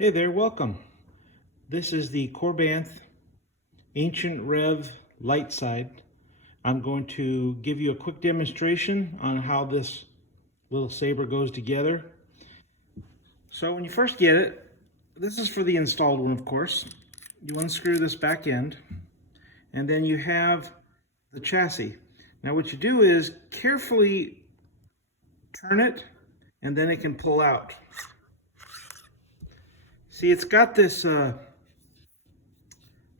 Hey there, welcome. This is the Korbanth Ancient Rev Light side. I'm going to give you a quick demonstration on how this little saber goes together. So when you first get it, this is for the installed one, of course. You unscrew this back end, and then you have the chassis. Now what you do is carefully turn it, and then it can pull out. See, it's got this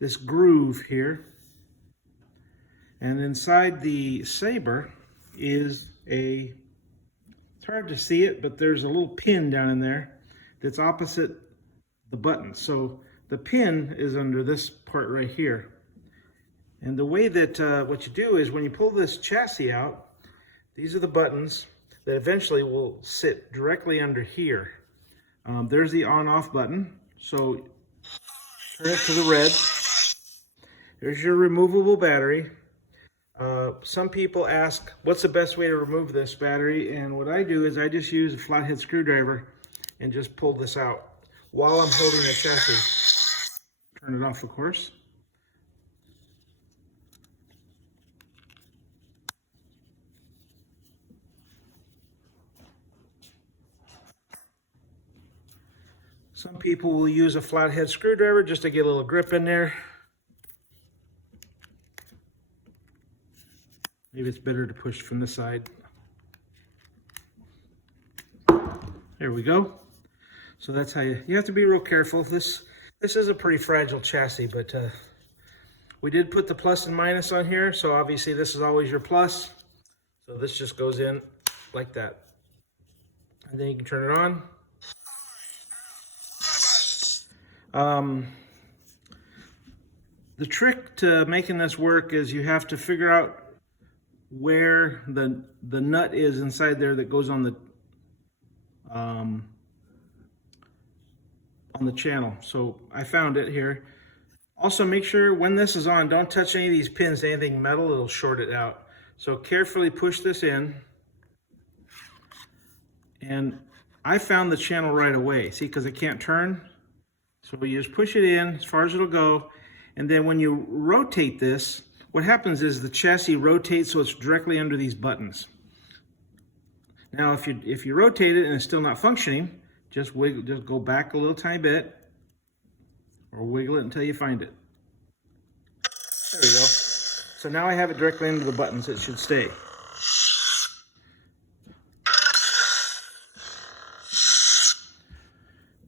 this groove here, and inside the saber is it's hard to see it, but there's a little pin down in there that's opposite the button. So the pin is under this part right here. And the way that what you do is when you pull this chassis out, these are the buttons that eventually will sit directly under here. There's the on-off button. So turn it to the red. There's your removable battery. Some people ask, what's the best way to remove this battery? And what I do is I just use a flathead screwdriver and just pull this out while I'm holding the chassis. Turn it off, of course. Some people will use a flathead screwdriver just to get a little grip in there. Maybe it's better to push from this side. There we go. So that's how you have to be real careful. This is a pretty fragile chassis, but we did put the plus and minus on here, so obviously this is always your plus. So this just goes in like that. And then you can turn it on. The trick to making this work is you have to figure out where the nut is inside there that goes on the channel. So I found it here. Also make sure when this is on, don't touch any of these pins to anything metal, it'll short it out. So carefully push this in. And I found the channel right away, see, because it can't turn. So you just push it in as far as it'll go. And then when you rotate this, what happens is the chassis rotates so it's directly under these buttons. Now if you rotate it and it's still not functioning, just go back a little tiny bit or wiggle it until you find it. There we go. So now I have it directly into the buttons. It should stay.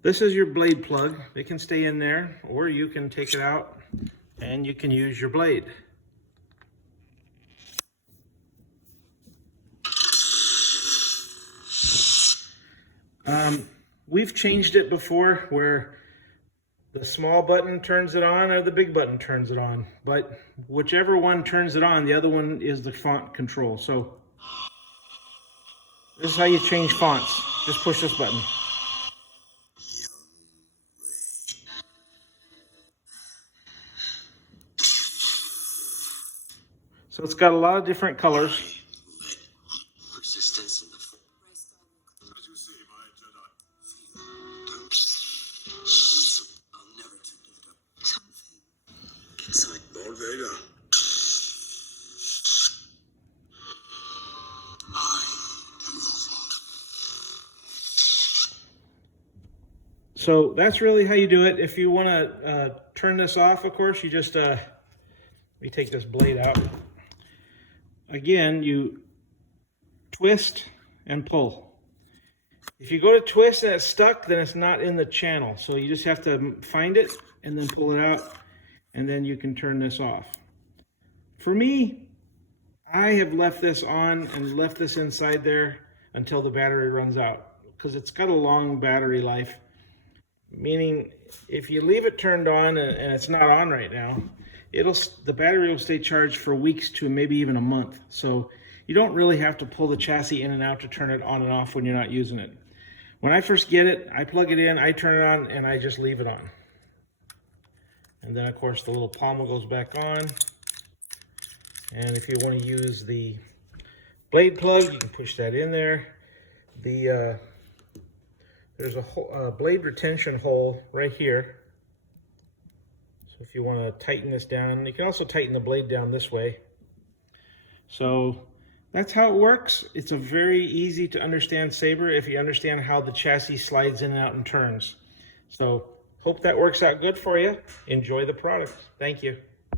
This is your blade plug. It can stay in there, or you can take it out and you can use your blade. We've changed it before where the small button turns it on or the big button turns it on, but whichever one turns it on, the other one is the font control. So this is how you change fonts. Just push this button. So it's got a lot of different colors. So that's really how you do it. If you want to turn this off, of course, you just let me take this blade out. Again, you twist and pull. If you go to twist and it's stuck, then it's not in the channel. So you just have to find it and then pull it out, and then you can turn this off. For me, I have left this on and left this inside there until the battery runs out, because it's got a long battery life. Meaning, if you leave it turned on and it's not on right now, the battery will stay charged for weeks to maybe even a month. So you don't really have to pull the chassis in and out to turn it on and off when you're not using it. When I first get it, I plug it in, I turn it on, and I just leave it on. And then, of course, the little pommel goes back on. And if you want to use the blade plug, you can push that in there. There's there's a blade retention hole right here. So if you want to tighten this down, you can also tighten the blade down this way. So that's how it works. It's a very easy to understand saber if you understand how the chassis slides in and out and turns. So hope that works out good for you. Enjoy the product. Thank you.